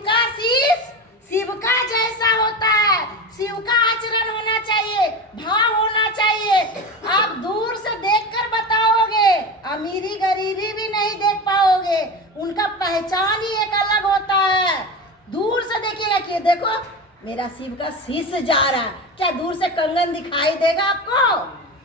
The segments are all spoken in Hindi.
का शीश शिव का जैसा होता है। शिव का आचरण होना चाहिए, भाव होना चाहिए। आप दूर से देखकर बताओगे, अमीरी गरीबी भी नहीं देख पाओगे। उनका पहचान ही एक अलग होता है। दूर से देखिएगा कि देखो मेरा शिव का शीश जा रहा है, क्या दूर से कंगन दिखाई देगा आपको?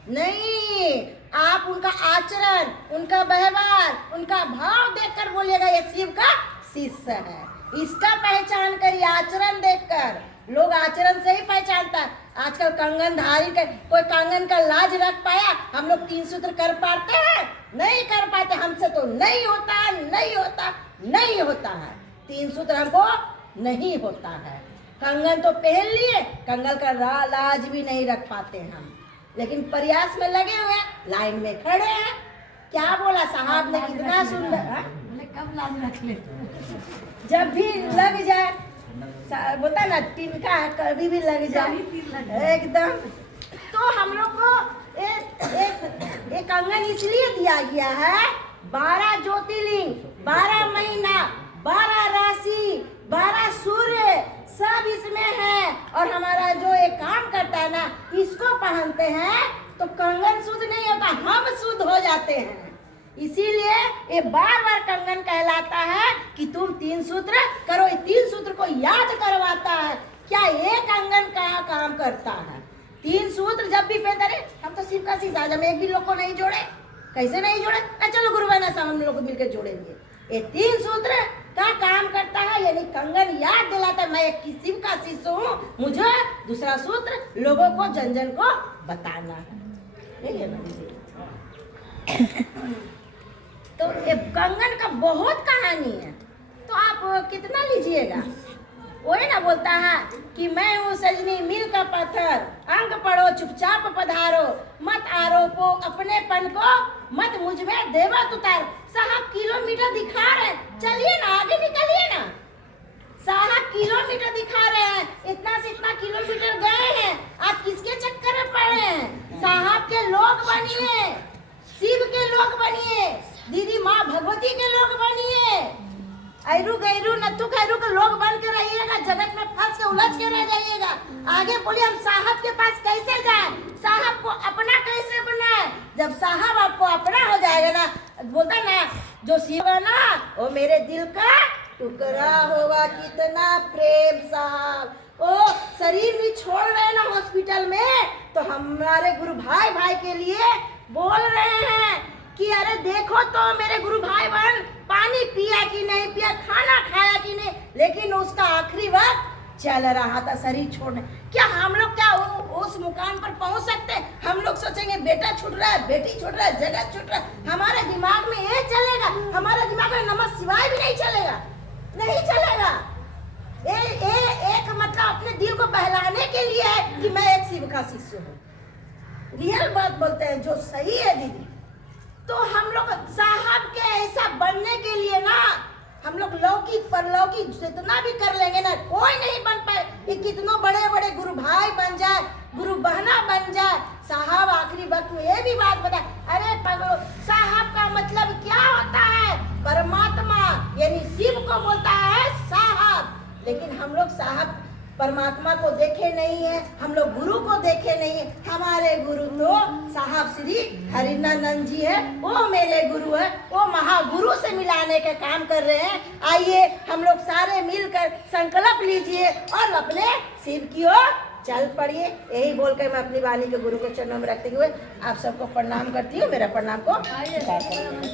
नहीं, आप उनका आचरण, उनका व्यवहार, उनका भाव देखकर बोलिएगा ये शिव का शीश है। इसका पहचान करिए आचरण देखकर। लोग आचरण से ही पहचानता है। आजकल कंगन धारी कर, कोई कंगन का लाज रख पाया? हम लोग 3 सूत्र कर पाते हैं? नहीं कर पाते। हमसे तो नहीं होता है, नहीं होता, नहीं होता है। 3 सूत्र हमको नहीं होता है। कंगन तो पहन लिए, कंगन का लाज भी नहीं रख पाते हम, लेकिन प्रयास में लगे हुए हैं, लाइन में खड़े हैं। क्या बोला साहब ने, कितना सुंदर। कब लाज रख ले? जब भी लग जाए, बोलता ना तिनका कभी भी लग जाए एकदम। तो हम लोग को एक कंगन इसलिए दिया गया है, 12 ज्योतिर्लिंग, 12 महीना, 12 राशि, 12 सूर्य सब इसमें है। और हमारा जो एक काम करता है ना, इसको पहनते हैं तो कंगन शुद्ध नहीं होता, हम शुद्ध हो जाते हैं। इसीलिए ये बार बार कंगन कहलाता है कि तुम 3 सूत्र करो। ये 3 सूत्र को याद करवाता है। क्या ये कंगन का काम करता है? 3 सूत्र जब भी पहनते रहे, हम तो शिव का शीश, आज हम एक भी लोग को नहीं जोड़े। कैसे नहीं जोड़े? चलो गुरु बहना साहब हम लोग को मिलकर जोड़ेंगे। ये 3 सूत्र का काम करता है, यानी कंगन याद दिलाता है मैं एक शिव का शिष्य हूँ, मुझे दूसरा सूत्र लोगों को जन जन को बताना है। ये ना तो ये कंगन का बहुत कहानी है, तो आप कितना लीजिएगा? वही ना बोलता है कि मैं हूँ सजनी मील का पत्थर, अंग पढ़ो चुपचाप पधारो, मत आरोपो अपनेपन को, मत मुझ में देवत उतारो। साहब किलोमीटर दिखा रहे हैं, चलिए ना आगे निकलिए ना। साहब किलोमीटर दिखा रहे हैं, इतना से इतना किलोमीटर गए हैं, आप किसके चक्कर में पड़े हैं? साहब के लोग बनिए, शिव के लोग बनिए, दीदी माँ भगवती के लोग बनिए, ऐरू गैरू नत्थु खैरू के लोग बन के रहिएगा। जगत में फंस के उलझ के रह जाइएगा। आगे बोलिए हम साहब के पास कैसे जाएं, साहब को अपना कैसे बनाए? जब साहब आपको अपना हो जाएगा ना, बोलता ना जो शिव है ना वो मेरे दिल का टुकड़ा होगा। कितना प्रेम साहब, ओ शरीर भी छोड़ रहे ना हॉस्पिटल में, तो हमारे गुरु भाई भाई के लिए बोल रहे हैं कि अरे देखो तो मेरे गुरु भाई बहन पानी पिया कि नहीं पिया, खाना खाया कि नहीं, लेकिन उसका आखिरी वक्त चल रहा था शरीर छोड़ने। क्या हम लोग क्या उस मुकाम पर पहुंच सकते हैं? हम लोग सोचेंगे बेटा छूट रहा है, बेटी छूट रहा है, जगत छूट रहा है। हमारे दिमाग में ये चलेगा, हमारे दिमाग में नमः शिवाय भी नहीं चलेगा, नहीं चलेगा। एक मतलब अपने दिल को बहलाने के लिए है कि मैं एक शिव का शिष्य हूँ। रियल बात बोलते हैं जो सही है दीदी। तो हम लोग साहब के ऐसा बनने के लिए ना, हम लोग लौकिक परलौकिक जितना भी कर लेंगे ना, कोई नहीं बन पाए। ये कितनों बड़े बड़े गुरु भाई बन जाए, गुरु बहना बन जाए। साहब आखिरी वक्त में ये भी बात बताए, अरे पगलो साहब का मतलब क्या होता है? परमात्मा, यानी शिव को बोलता है साहब। लेकिन हम लोग साहब परमात्मा को देखे नहीं है, हम लोग गुरु को देखे नहीं है। हमारे गुरु तो साहब श्री हरिनानंद जी है, वो मेरे गुरु है, वो महागुरु से मिलाने का काम कर रहे हैं। आइए हम लोग सारे मिलकर संकल्प लीजिए और अपने शिव की ओर चल पड़िए। यही बोलकर मैं अपनी वाणी के गुरु के चरणों में रखते हुए आप सबको प्रणाम करती हूँ। मेरा प्रणाम को स्वीकार करिए।